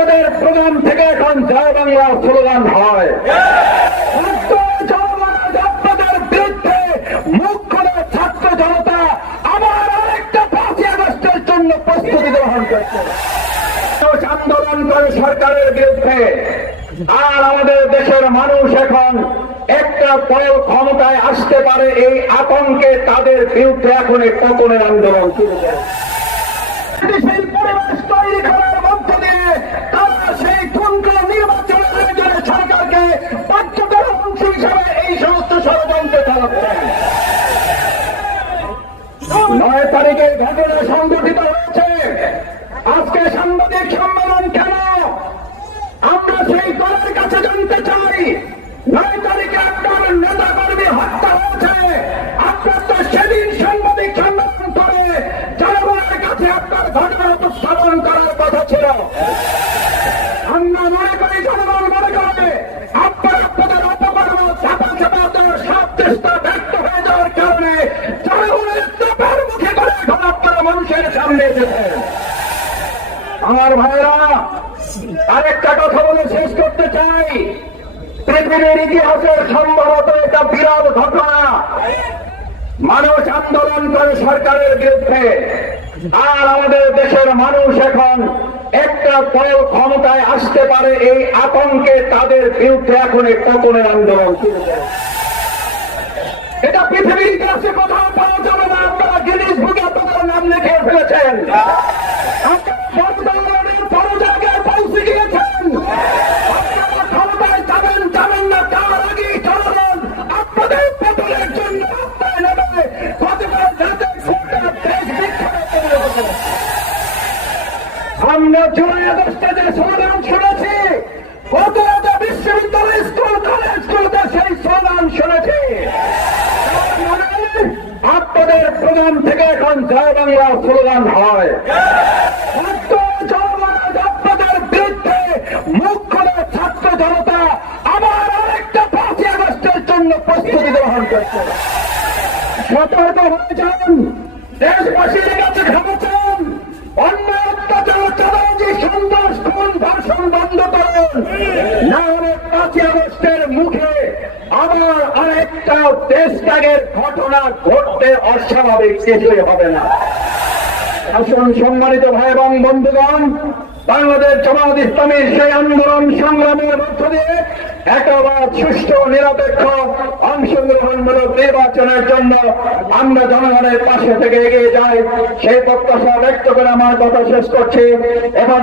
আপনাদের প্রোগ্রাম থেকে এখন জয় বাংলা স্লোগান হয়। আন্দোলন আর আমাদের দেশের মানুষ এখন একটা ক্ষমতায় আসতে পারে এই আতঙ্কে তাদের এখন পতনের আন্দোলন শুরু করে পরিবেশ তৈরি নয় তারিখে ঘটনা সংঘটিত হয়েছে। আজকে সাংবাদিক সম্মেলন কেন? আমরা সেই দলের কাছে জানতে চাই। নয় তারিখে আপনার নেতা কর্মী হত্যা হয়েছে। আপনার তো সেদিন সাংবাদিক সম্মেলন করে জনগণের কাছে আপনার ঘটনা আমার ভাইরা, আরেকটা কথা বলে শেষ করতে চাই। পৃথিবীর ইতিহাসের সম্ভবত এটা বিরল ঘটনা। মানুষ আন্দোলন করে সরকারের বিরুদ্ধে। আর আমাদের দেশের মানুষ এখন একটা দল ক্ষমতায় আসতে পারে এই আতঙ্কে তাদের বিরুদ্ধে এখন এই পতনের আন্দোলন এটা পৃথিবীর ইতিহাসে কোথাও ফেলেছেন। আমরা জুলাই আগস্টে যে স্লোগান শুনেছি কত বিশ্ববিদ্যালয় স্কুল কলেজগুলোতে সেই স্লোগান শুনেছি তার মানে আপনাদের থেকে এখন জয় বাংলা স্লোগান হয়। মুখ করে ছাত্র জনতা আবার আরেকটা পাঁচই আগস্টের জন্য প্রস্তুতি গ্রহণ করছে। সতর্ক হয়ে যান। দেশবাসীর কাছে আরেকটা দেশ ত্যাগের ঘটনা ঘটতে অস্বাভাবিক কিছুই হবে না। আসুন সম্মানিত ভাই এবং বন্ধুগণ, বাংলাদেশ জামাত ইসলামের সেই আন্দোলন সংগ্রামের মধ্য দিয়ে একেবারে সুষ্ঠু, নিরপেক্ষ, অংশগ্রহণমূলক নির্বাচনের জন্য আমরা জনগণের পাশে থেকে এগিয়ে যাই। সেই প্রত্যাশা ব্যক্ত করে আমার কথা শেষ করছি। এবার